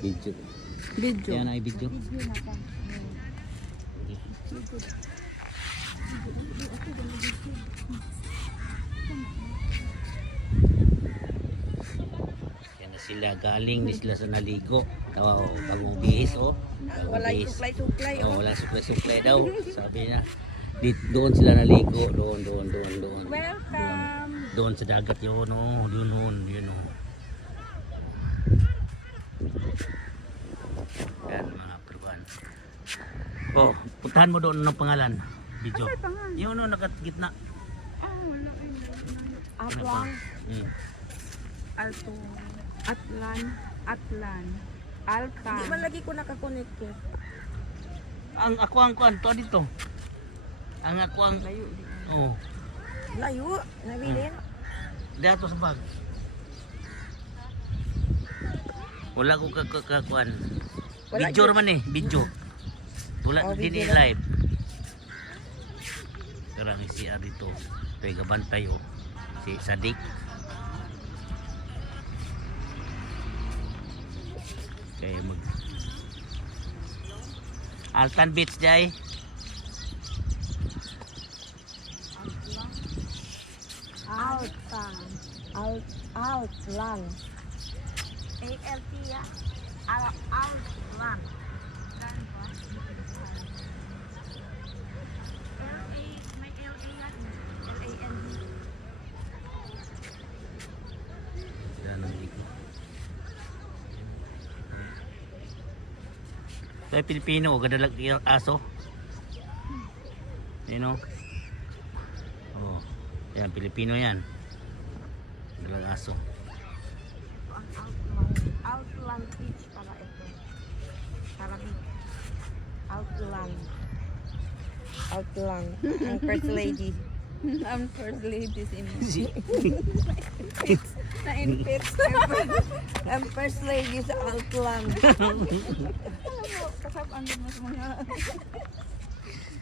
Video. Video. Yan ay video. Video na pa. Yan na sila. Galing ni sila sa naligo. Tawa bagong bihis oh. Bagong Wala bihis. suklay-suklay. Oh, wala suklay-suklay daw. Sabi niya. Doon sila naligo. Doon. Welcome. Doon sa dagat yun oh. Yun oh. Yan mga peruan. Oh, puntahan mo doon ng pangalan. Video. Ay, pangalan. Yun oh, nakat gitna. Atlan. Alto. Atlan. Alta. Di man lagi ko nakakonect eh. Ang ako ang kuan to dito. Ang ako ang Layo. oh, Layo. Nabilin. dito sa bag. Wala ko kuan. Wala Video yun. naman eh, video. Wala Oh, din video live. Karang si dito. Kay gabantay oh. Si Sadik. Kaya mag Altan Beach jay. Outlan. Outlan. ALT ya. Outlan. May LA yan. LAND. Yan ang ligo. Kaya Pilipino, gadalag aso. You know? Oh, yan, Pilipino yan. Gadalag aso. Ang Outland Beach pala ito. Arabic. Outland. Ang first lady. Ang first ladies in Si- na-infit. Ang first lady sa Outland. Kasap ang mas mga